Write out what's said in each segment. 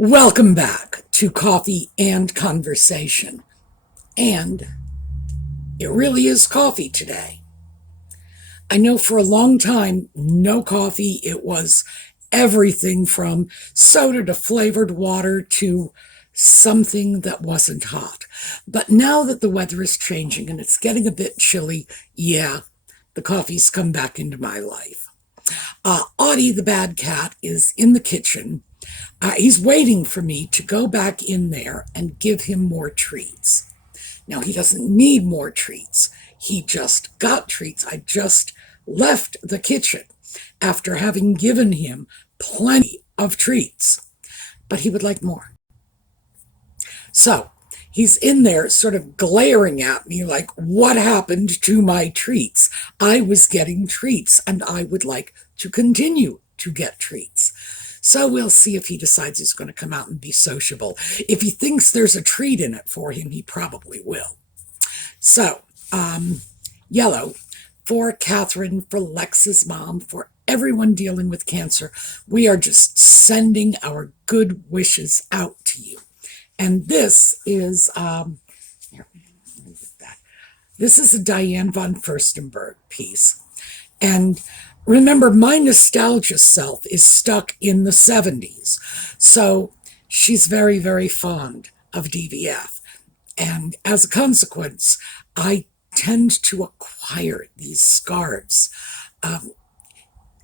Welcome back to Coffee and Conversation. And it really is coffee today. I know for a long time, no coffee. It was everything from soda to flavored water to something that wasn't hot. But now that the weather is changing and it's getting a bit chilly, yeah, the coffee's come back into my life. Audie, the bad cat, is in the kitchen. He's waiting for me to go back in there and give him more treats. Now, he doesn't need more treats. He just got treats. I just left the kitchen after having given him plenty of treats, but he would like more. So he's in there sort of glaring at me like, what happened to my treats? I was getting treats and I would like to continue to get treats. So we'll see if he decides he's going to come out and be sociable. If he thinks there's a treat in it for him, he probably will. So, yellow for Catherine, for Lex's mom, for everyone dealing with cancer. We are just sending our good wishes out to you. And this is, this is a Diane von Furstenberg piece. And remember, my nostalgia self is stuck in the 70s. So she's very, very fond of DVF. And as a consequence, I tend to acquire these scarves.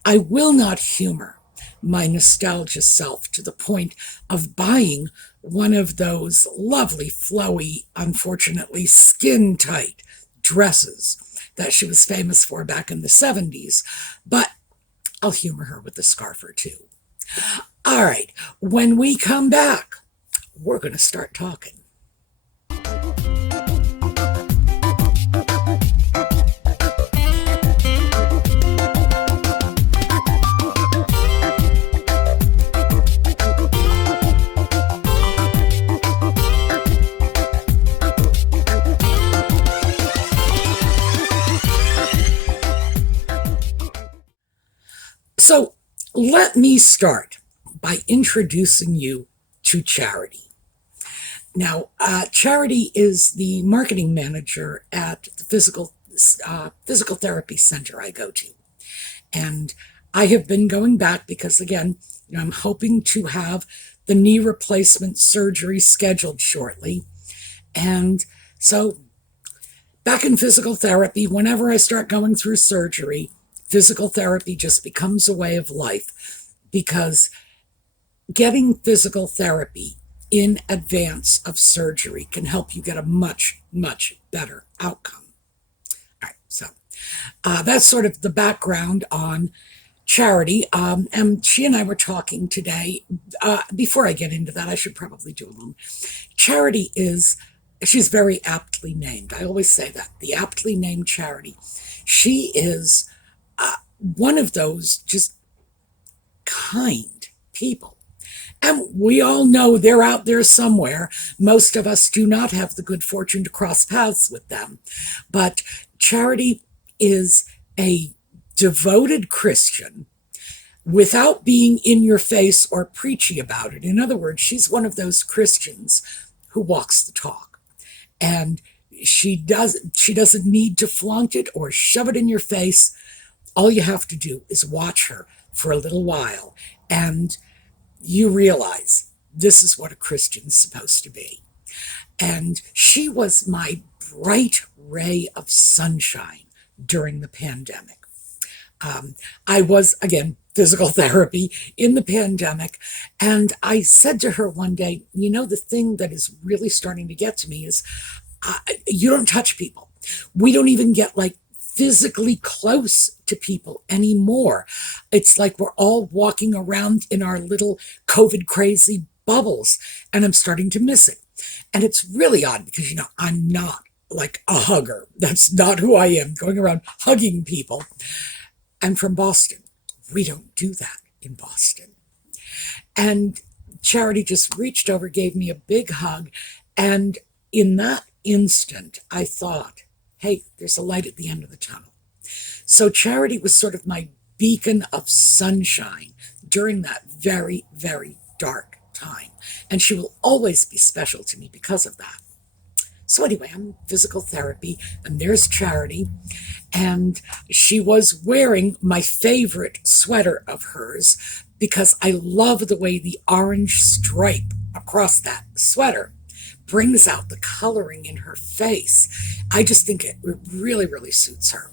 I will not humor my nostalgia self to the point of buying one of those lovely, flowy, unfortunately skin-tight dresses that she was famous for back in the 70s, but I'll humor her with a scarf or two. All right, when we come back, we're going to start talking. So let me start by introducing you to Charity. Now, Charity is the marketing manager at the physical therapy center I go to. And I have been going back because, again, I'm hoping to have the knee replacement surgery scheduled shortly. And so back in physical therapy, whenever I start going through surgery, physical therapy just becomes a way of life, because getting physical therapy in advance of surgery can help you get a much, much better outcome. All right, so that's sort of the background on Charity. And she and I were talking today. Before I get into that, I should probably do a little. Charity she's very aptly named. I always say that, the aptly named Charity. She is one of those just kind people. And we all know they're out there somewhere. Most of us do not have the good fortune to cross paths with them. But Charity is a devoted Christian without being in your face or preachy about it. In other words, she's one of those Christians who walks the talk. And she doesn't need to flaunt it or shove it in your face. All you have to do is watch her for a little while, and you realize this is what a Christian's supposed to be. And she was my bright ray of sunshine during the pandemic. I was, again, physical therapy in the pandemic, and I said to her one day, the thing that is really starting to get to me is you don't touch people. We don't even get physically close to people anymore. It's like we're all walking around in our little COVID crazy bubbles, and I'm starting to miss it. And it's really odd because, I'm not like a hugger. That's not who I am, going around hugging people. I'm from Boston. We don't do that in Boston. And Charity just reached over, gave me a big hug. And in that instant, I thought, hey, there's a light at the end of the tunnel. So Charity was sort of my beacon of sunshine during that very, very dark time. And she will always be special to me because of that. So anyway, I'm in physical therapy, and there's Charity, and she was wearing my favorite sweater of hers because I love the way the orange stripe across that sweater brings out the coloring in her face. I just think it really, really suits her.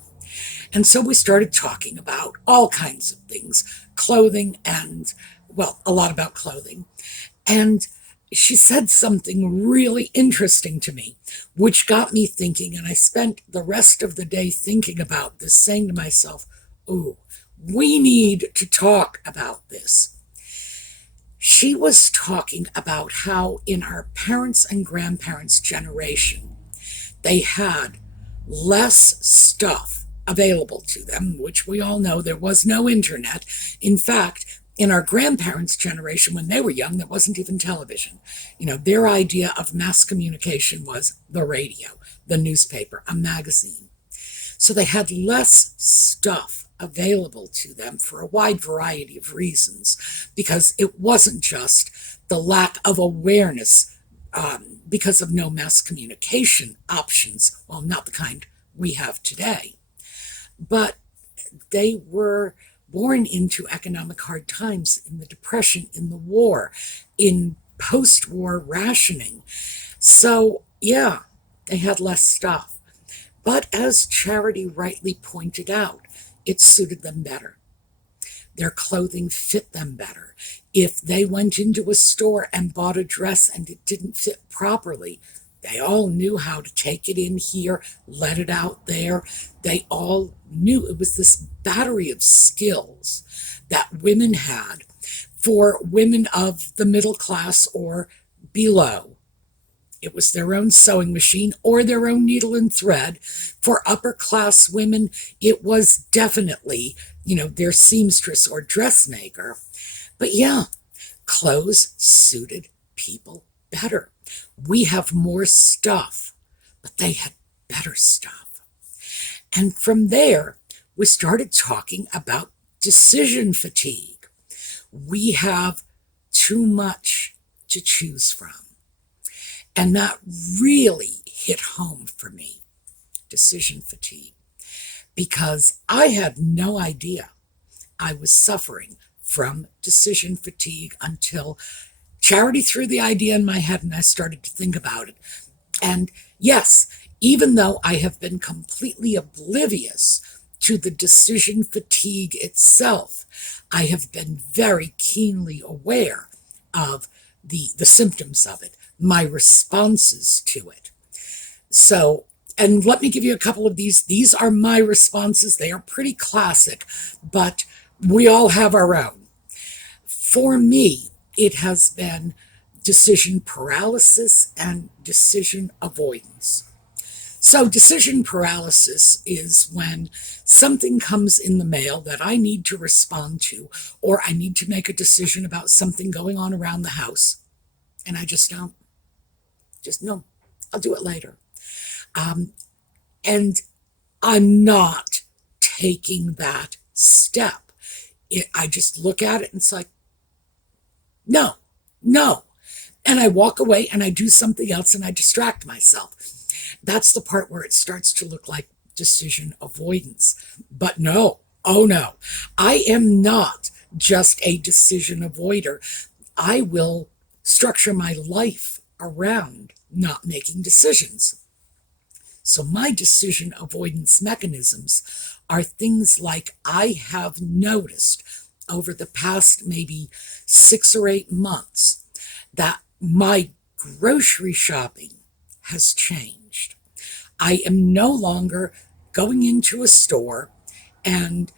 And so we started talking about all kinds of things, clothing and, well, a lot about clothing. And she said something really interesting to me, which got me thinking, and I spent the rest of the day thinking about this, saying to myself, oh, we need to talk about this. She was talking about how in our parents' and grandparents' generation, they had less stuff available to them, which we all know there was no internet. In fact, in our grandparents' generation, when they were young, there wasn't even television. Their idea of mass communication was the radio, the newspaper, a magazine. So they had less stuff available to them for a wide variety of reasons, because it wasn't just the lack of awareness because of no mass communication options, well, not the kind we have today, but they were born into economic hard times, in the Depression, in the war, in post-war rationing. So, yeah, they had less stuff. But as Charity rightly pointed out, it suited them better. Their clothing fit them better. If they went into a store and bought a dress and it didn't fit properly, they all knew how to take it in here, let it out there. They all knew it was this battery of skills that women had for women of the middle class or below. It was their own sewing machine or their own needle and thread. For upper class women, it was definitely, their seamstress or dressmaker. But yeah, clothes suited people better. We have more stuff, but they had better stuff. And from there, we started talking about decision fatigue. We have too much to choose from. And that really hit home for me, decision fatigue, because I had no idea I was suffering from decision fatigue until Charity threw the idea in my head and I started to think about it. And yes, even though I have been completely oblivious to the decision fatigue itself, I have been very keenly aware of the symptoms of it, my responses to it. So, and let me give you a couple of these. These are my responses. They are pretty classic, but we all have our own. For me, it has been decision paralysis and decision avoidance. So decision paralysis is when something comes in the mail that I need to respond to, or I need to make a decision about something going on around the house, and I just don't. No, I'll do it later. And I'm not taking that step. I just look at it and it's like, no. And I walk away and I do something else and I distract myself. That's the part where it starts to look like decision avoidance. But no, oh no, I am not just a decision avoider. I will structure my life around not making decisions. So my decision avoidance mechanisms are things like I have noticed over the past maybe 6 or 8 months that my grocery shopping has changed. I am no longer going into a store and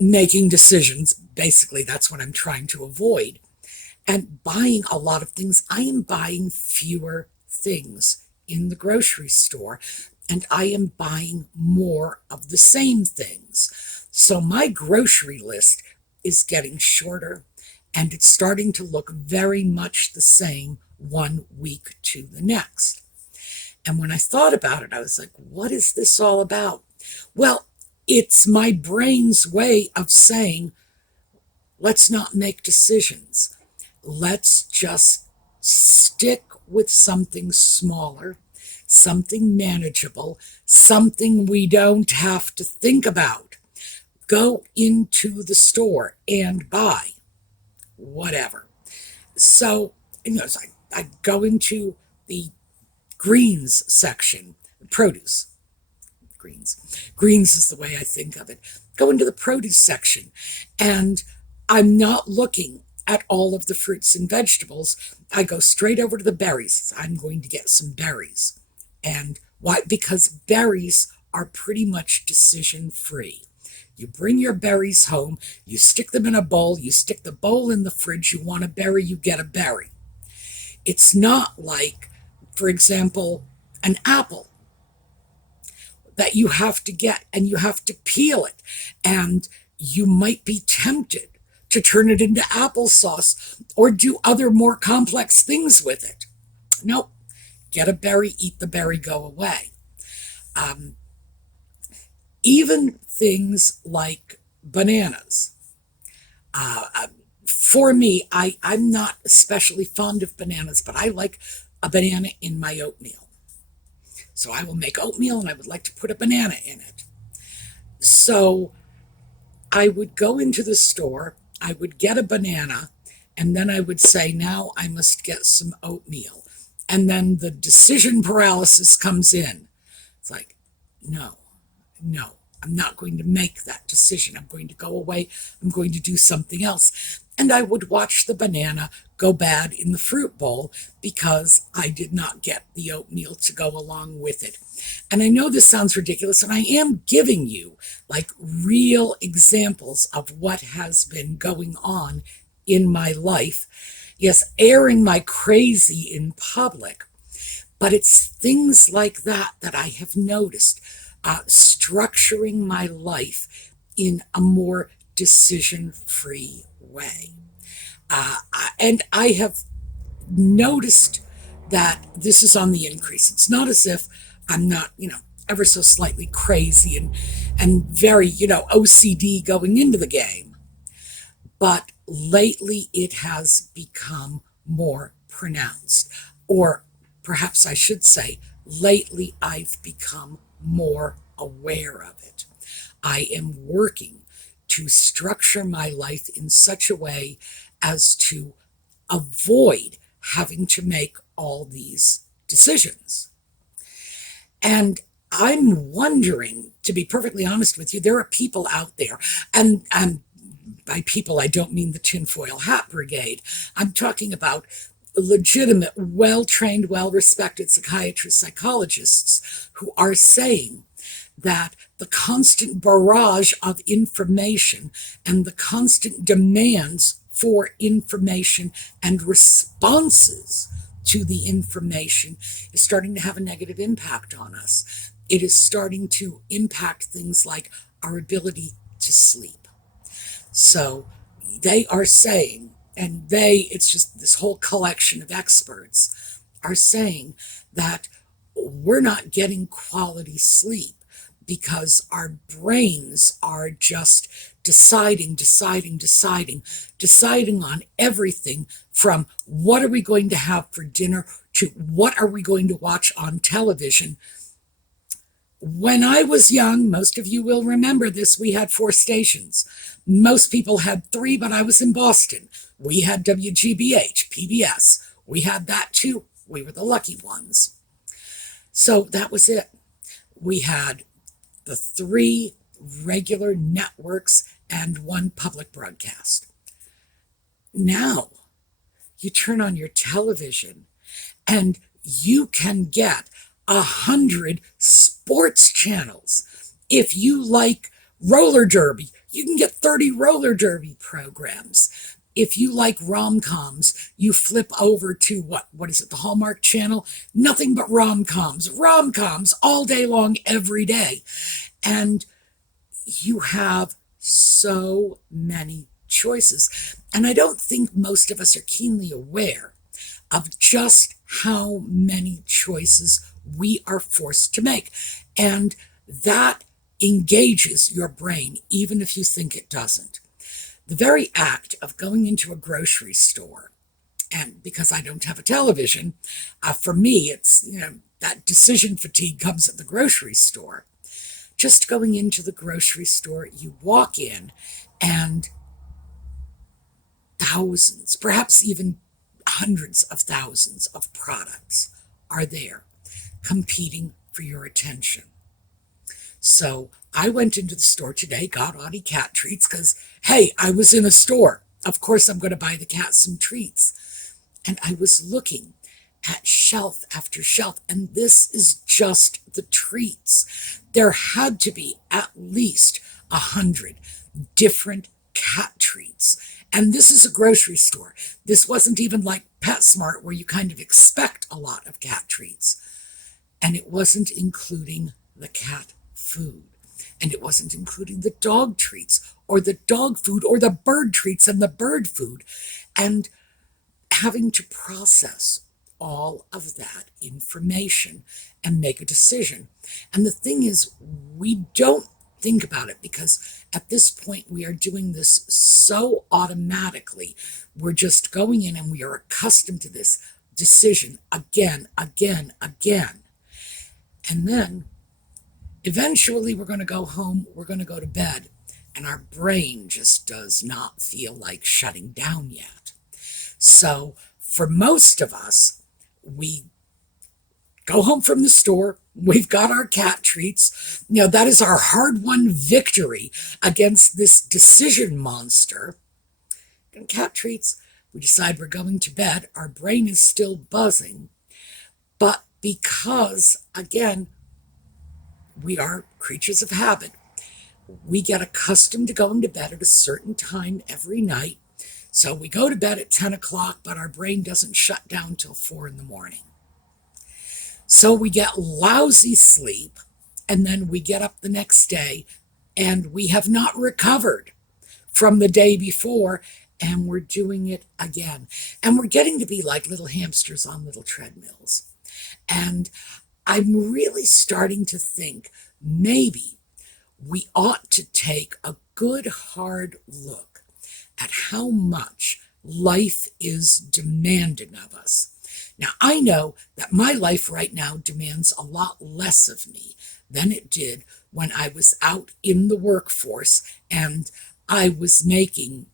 making decisions. Basically, that's what I'm trying to avoid. And buying a lot of things. I am buying fewer things in the grocery store, and I am buying more of the same things. So my grocery list is getting shorter, and it's starting to look very much the same one week to the next. And when I thought about it, I was like, what is this all about? Well, it's my brain's way of saying, let's not make decisions. Let's just stick with something smaller, something manageable, something we don't have to think about. Go into the store and buy whatever. So, so I go into the greens section, produce. Greens is the way I think of it. Go into the produce section, and I'm not looking at all of the fruits and vegetables. I go straight over to the berries. I'm going to get some berries. And why? Because berries are pretty much decision free. You bring your berries home, you stick them in a bowl, you stick the bowl in the fridge, you want a berry, you get a berry. It's not like, for example, an apple that you have to get and you have to peel it, and you might be tempted to turn it into applesauce or do other more complex things with it. Nope. Get a berry, eat the berry, go away. Even things like bananas. For me, I'm not especially fond of bananas, but I like a banana in my oatmeal. So I will make oatmeal and I would like to put a banana in it. So I would go into the store, I would get a banana, and then I would say, now I must get some oatmeal. And then the decision paralysis comes in. It's like, no, I'm not going to make that decision. I'm going to go away. I'm going to do something else. And I would watch the banana go bad in the fruit bowl because I did not get the oatmeal to go along with it. And I know this sounds ridiculous, and I am giving you like real examples of what has been going on in my life. Yes, airing my crazy in public, but it's things like that that I have noticed, structuring my life in a more decision-free way. And I have noticed that this is on the increase. It's not as if I'm not, ever so slightly crazy and very, OCD going into the game. But lately it has become more pronounced. Or perhaps I should say, lately I've become more aware of it. I am working to structure my life in such a way as to avoid having to make all these decisions. And I'm wondering, to be perfectly honest with you, there are people out there, and by people I don't mean the tinfoil hat brigade. I'm talking about legitimate, well-trained, well-respected psychiatrists, psychologists who are saying that the constant barrage of information and the constant demands for information and responses to the information is starting to have a negative impact on us. It is starting to impact things like our ability to sleep. So they are saying, and it's just this whole collection of experts are saying that we're not getting quality sleep because our brains are just deciding on everything from what are we going to have for dinner to what are we going to watch on television. When I was young, most of you will remember this, we had 4 stations. Most people had 3, but I was in Boston. We had WGBH, PBS. We had that too. We were the lucky ones. So that was it. We had the 3 regular networks and 1 public broadcast. Now, you turn on your television and you can get 100 sports channels. If you like roller derby, you can get 30 roller derby programs. If you like rom-coms, you flip over to what is it, the Hallmark Channel? Nothing but rom-coms all day long, every day. And you have so many choices. And I don't think most of us are keenly aware of just how many choices we are forced to make. And that engages your brain, even if you think it doesn't. The very act of going into a grocery store And because I don't have a television, for me, it's, that decision fatigue comes at the grocery store. Just going into the grocery store, you walk in and thousands, perhaps even hundreds of thousands of products are there competing for your attention. So I went into the store today, got Audie cat treats because, hey, I was in a store. Of course, I'm going to buy the cat some treats. And I was looking at shelf after shelf, and this is just the treats. There had to be at least 100 different cat treats. And this is a grocery store. This wasn't even like PetSmart where you kind of expect a lot of cat treats. And it wasn't including the cat food. And it wasn't including the dog treats or the dog food or the bird treats and the bird food. And having to process all of that information and make a decision. And the thing is, we don't think about it because at this point we are doing this so automatically. We're just going in and we are accustomed to this decision again. And then eventually we're going to go home, we're going to go to bed, and our brain just does not feel like shutting down yet. So for most of us, we go home from the store, we've got our cat treats. That is our hard-won victory against this decision monster. And cat treats, we decide we're going to bed, our brain is still buzzing. But because, again, we are creatures of habit, we get accustomed to going to bed at a certain time every night. So we go to bed at 10 o'clock, but our brain doesn't shut down till 4 in the morning. So we get lousy sleep, and then we get up the next day, and we have not recovered from the day before, and we're doing it again. And we're getting to be like little hamsters on little treadmills. And I'm really starting to think maybe we ought to take a good hard look at how much life is demanding of us. Now, I know that my life right now demands a lot less of me than it did when I was out in the workforce and I was making,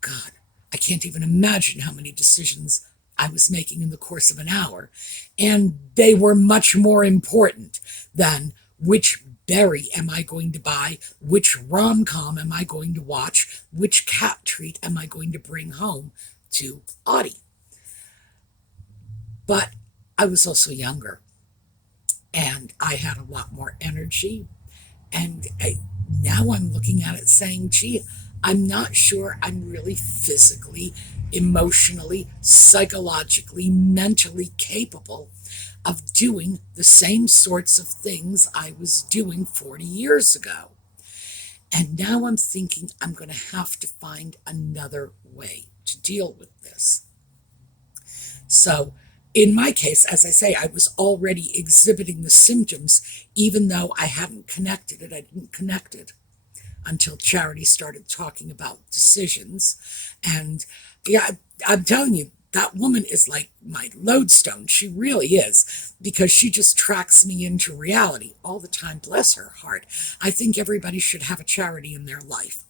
God, I can't even imagine how many decisions I was making in the course of an hour. And they were much more important than which berry am I going to buy, which rom-com am I going to watch, which cat treat am I going to bring home to Audie. But I was also younger, and I had a lot more energy, and now I'm looking at it saying, gee, I'm not sure I'm really physically, emotionally, psychologically, mentally capable of doing the same sorts of things I was doing 40 years ago. And now I'm thinking I'm going to have to find another way to deal with this. So in my case, as I say, I was already exhibiting the symptoms, even though I hadn't connected it. I didn't connect it until Charity started talking about decisions. And yeah, I'm telling you, that woman is like my lodestone. She really is, because she just tracks me into reality all the time. Bless her heart. I think everybody should have a Charity in their life.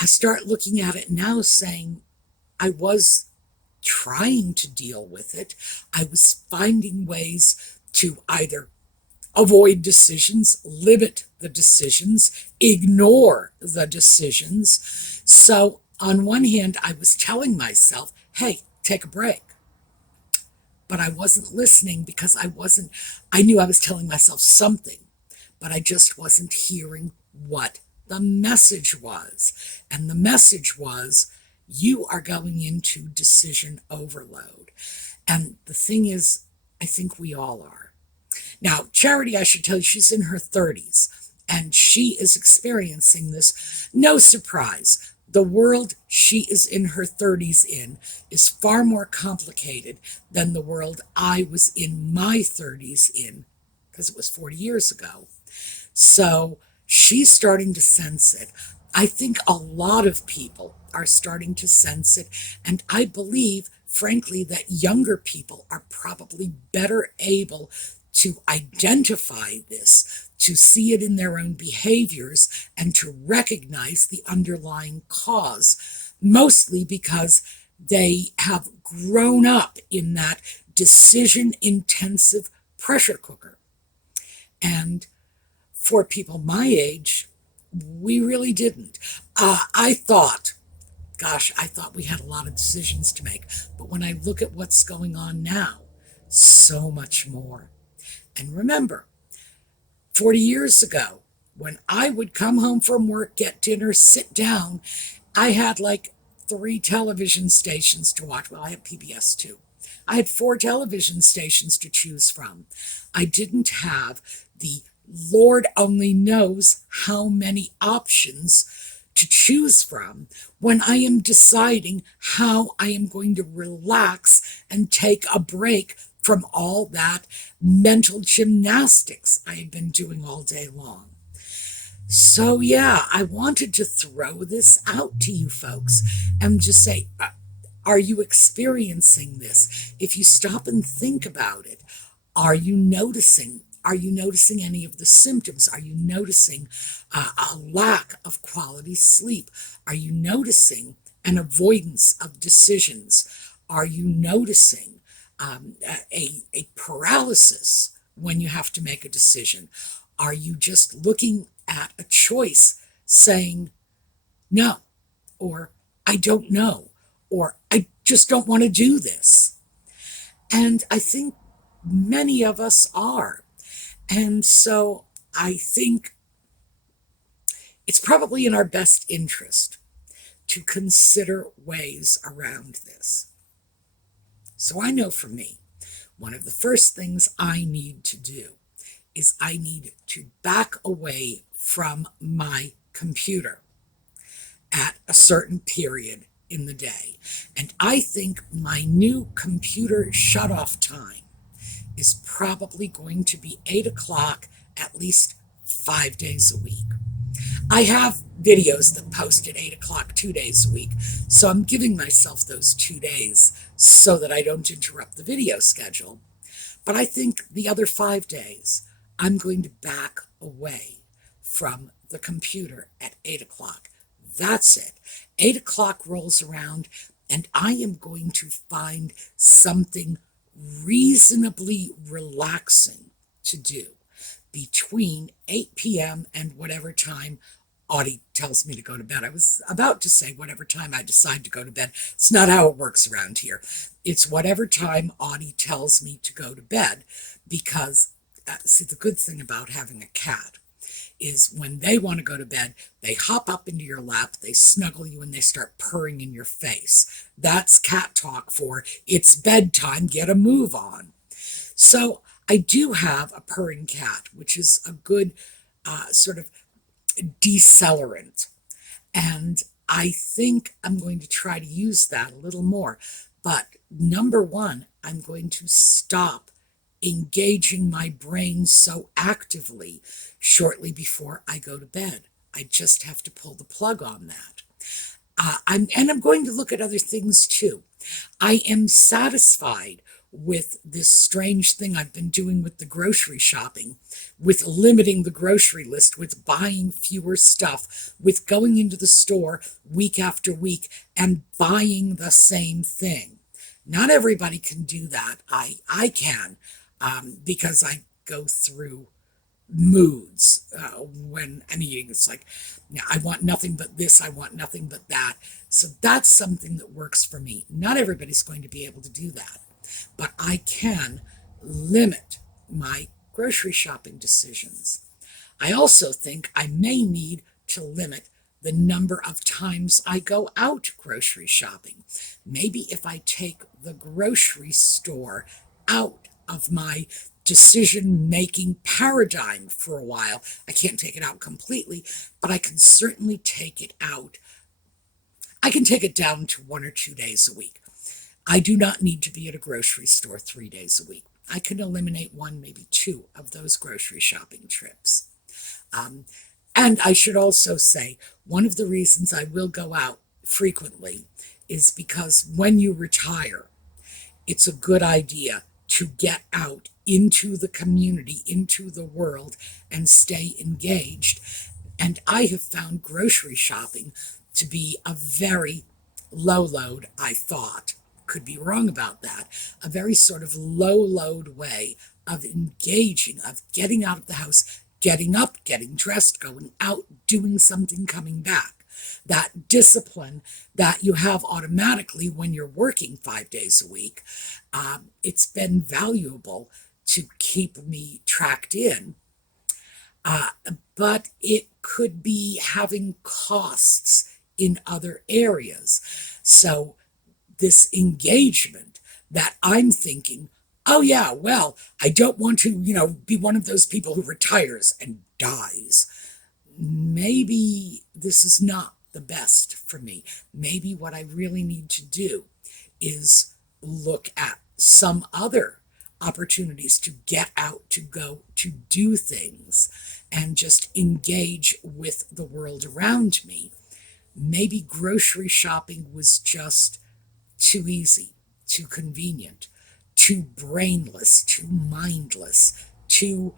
I start looking at it now saying I was trying to deal with it. I was finding ways to either avoid decisions, limit the decisions, ignore the decisions. So on one hand, I was telling myself, hey, take a break. But I wasn't listening because I knew I was telling myself something, but I just wasn't hearing what the message was. And the message was, you are going into decision overload. And the thing is, I think we all are. Now, Charity, I should tell you, she's in her 30s, and she is experiencing this. No surprise. The world she is in her 30s in is far more complicated than the world I was in my 30s in, because it was 40 years ago. So she's starting to sense it. I think a lot of people are starting to sense it. And I believe, frankly, that younger people are probably better able to identify this, to see it in their own behaviors, and to recognize the underlying cause, mostly because they have grown up in that decision-intensive pressure cooker. And for people my age, we really didn't. I thought we had a lot of decisions to make. But when I look at what's going on now, so much more. And remember, 40 years ago, when I would come home from work, get dinner, sit down, I had like 3 television stations to watch. Well, I had PBS too. I had 4 television stations to choose from. I didn't have the Lord only knows how many options to choose from when I am deciding how I am going to relax and take a break from all that mental gymnastics I had been doing all day long. So yeah, I wanted to throw this out to you folks and just say, are you experiencing this? If you stop and think about it, are you noticing? Are you noticing any of the symptoms? Are you noticing a lack of quality sleep? Are you noticing an avoidance of decisions? Are you noticing a paralysis when you have to make a decision? Are you just looking at a choice saying no, or I don't know, or I just don't want to do this? And I think many of us are. And so I think it's probably in our best interest to consider ways around this. So I know for me, one of the first things I need to do is I need to back away from my computer at a certain period in the day. And I think my new computer shut-off time is probably going to be 8 o'clock at least 5 days a week. I have videos that post at 8 o'clock 2 days a week, so I'm giving myself those 2 days so that I don't interrupt the video schedule. But I think the other 5 days, I'm going to back away from the computer at 8 o'clock. That's it. 8 o'clock rolls around, and I am going to find something reasonably relaxing to do between 8 p.m. and whatever time Audie tells me to go to bed. I was about to say whatever time I decide to go to bed. It's not how it works around here. It's whatever time Audie tells me to go to bed, because see, the good thing about having a cat is when they want to go to bed, they hop up into your lap, they snuggle you, and they start purring in your face. That's cat talk for it's bedtime, get a move on. So I do have a purring cat, which is a good sort of decelerant. And I think I'm going to try to use that a little more. But number one, I'm going to stop engaging my brain so actively shortly before I go to bed. I just have to pull the plug on that. I'm going to look at other things too. I am satisfied with this strange thing I've been doing with the grocery shopping, with limiting the grocery list, with buying fewer stuff, with going into the store week after week and buying the same thing. Not everybody can do that. I can, because I go through moods when I'm eating. It's like, I want nothing but this, I want nothing but that. So that's something that works for me. Not everybody's going to be able to do that, but I can limit my grocery shopping decisions. I also think I may need to limit the number of times I go out grocery shopping. Maybe if I take the grocery store out of my decision-making paradigm for a while. I can't take it out completely, but I can certainly take it out. I can take it down to 1 or 2 days a week. I do not need to be at a grocery store 3 days a week. I can eliminate 1, maybe 2 of those grocery shopping trips. And I should also say, one of the reasons I will go out frequently is because when you retire, it's a good idea to get out into the community, into the world, and stay engaged. And I have found grocery shopping to be a very low load, I thought, could be wrong about that, a very sort of low load way of engaging, of getting out of the house, getting up, getting dressed, going out, doing something, coming back. That discipline that you have automatically when you're working 5 days a week, it's been valuable to keep me tracked in. But it could be having costs in other areas. So this engagement that I'm thinking, oh yeah, well, I don't want to, be one of those people who retires and dies. Maybe this is not the best for me. Maybe what I really need to do is look at some other opportunities to get out, to go, to do things, and just engage with the world around me. Maybe grocery shopping was just too easy, too convenient, too brainless, too mindless, too,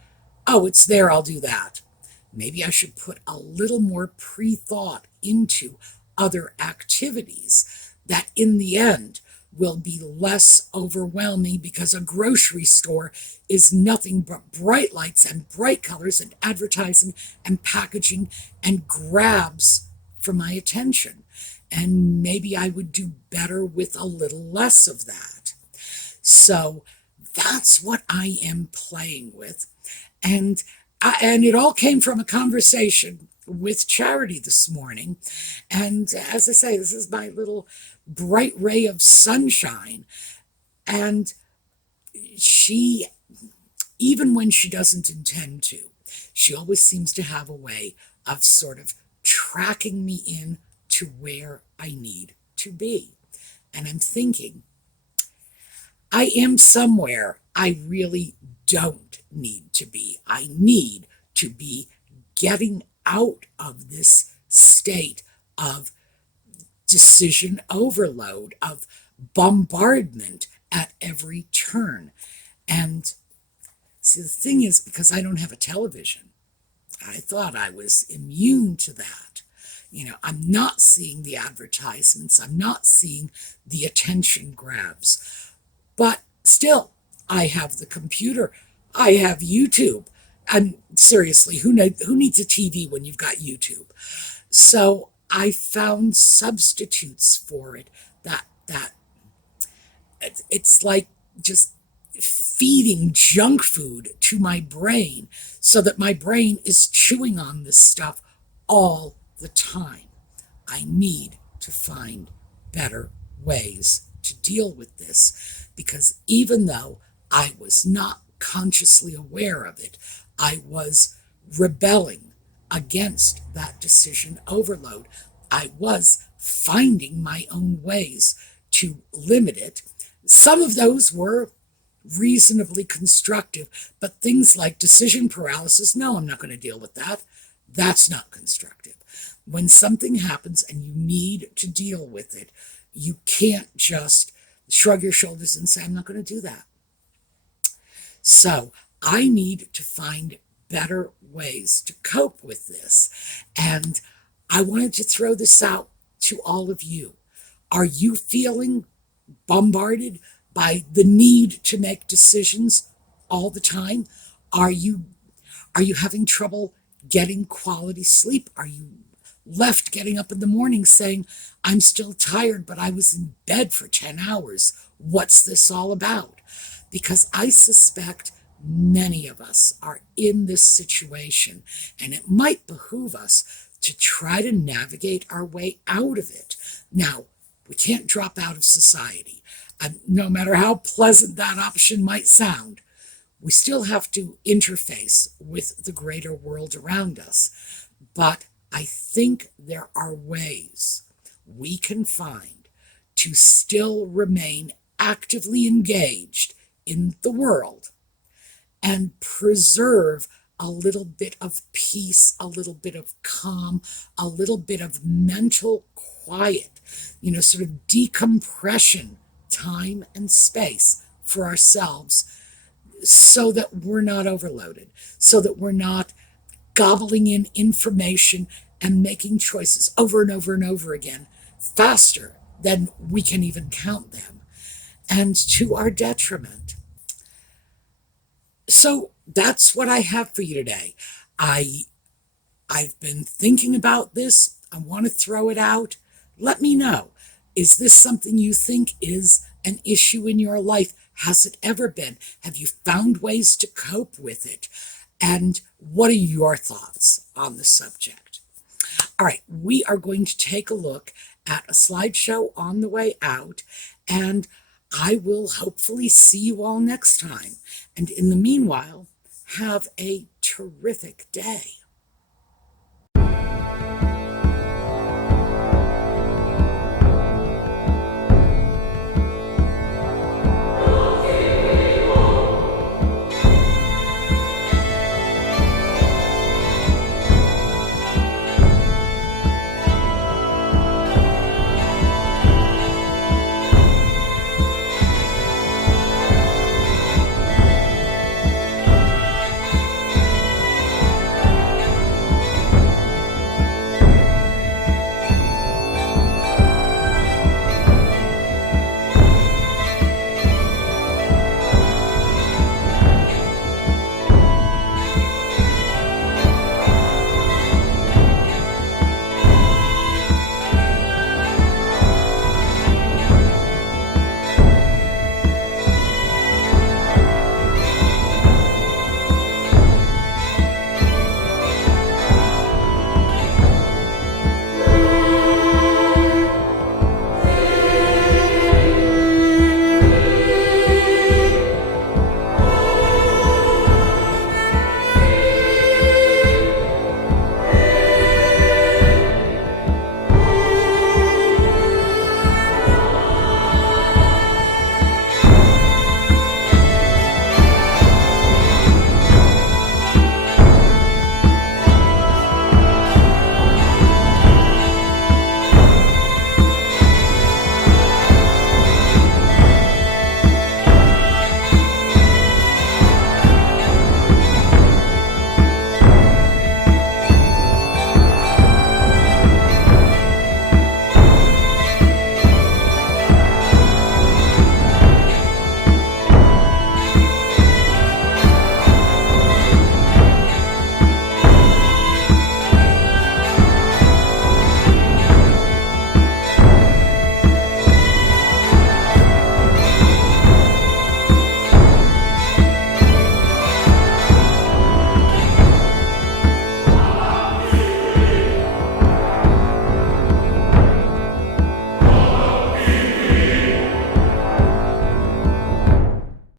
oh, it's there, I'll do that. Maybe I should put a little more pre-thought into other activities that in the end will be less overwhelming, because a grocery store is nothing but bright lights and bright colors and advertising and packaging and grabs for my attention. And maybe I would do better with a little less of that. So that's what I am playing with. And it all came from a conversation with Charity this morning. And as I say, this is my little bright ray of sunshine. And she, even when she doesn't intend to, she always seems to have a way of sort of tracking me in to where I need to be. And I'm thinking, I am somewhere I really don't need to be. I need to be getting out of this state of decision overload, of bombardment at every turn. And see, the thing is, because I don't have a television, I thought I was immune to that. I'm not seeing the advertisements. I'm not seeing the attention grabs. But still, I have the computer. I have YouTube. And seriously, who needs a TV when you've got YouTube? So I found substitutes for it that it's like just feeding junk food to my brain so that my brain is chewing on this stuff all the time. I need to find better ways to deal with this, because even though I was not consciously aware of it, I was rebelling against that decision overload. I was finding my own ways to limit it. Some of those were reasonably constructive, but things like decision paralysis, no, I'm not going to deal with that. That's not constructive. When something happens and you need to deal with it, you can't just shrug your shoulders and say, I'm not going to do that. So I need to find better ways to cope with this. And I wanted to throw this out to all of you. Are you feeling bombarded by the need to make decisions all the time? Are you having trouble getting quality sleep? Are you left getting up in the morning saying, I'm still tired, but I was in bed for 10 hours. What's this all about? Because I suspect many of us are in this situation, and it might behoove us to try to navigate our way out of it. Now, we can't drop out of society. No matter how pleasant that option might sound, we still have to interface with the greater world around us. But I think there are ways we can find to still remain actively engaged in the world and preserve a little bit of peace, a little bit of calm, a little bit of mental quiet, sort of decompression time and space for ourselves so that we're not overloaded, so that we're not gobbling in information and making choices over and over and over again faster than we can even count them, and to our detriment. So that's what I have for you today. I've been thinking about this. I want to throw it out. Let me know. Is this something you think is an issue in your life? Has it ever been? Have you found ways to cope with it? And what are your thoughts on the subject? All right, we are going to take a look at a slideshow on the way out, and I will hopefully see you all next time. And in the meanwhile, have a terrific day.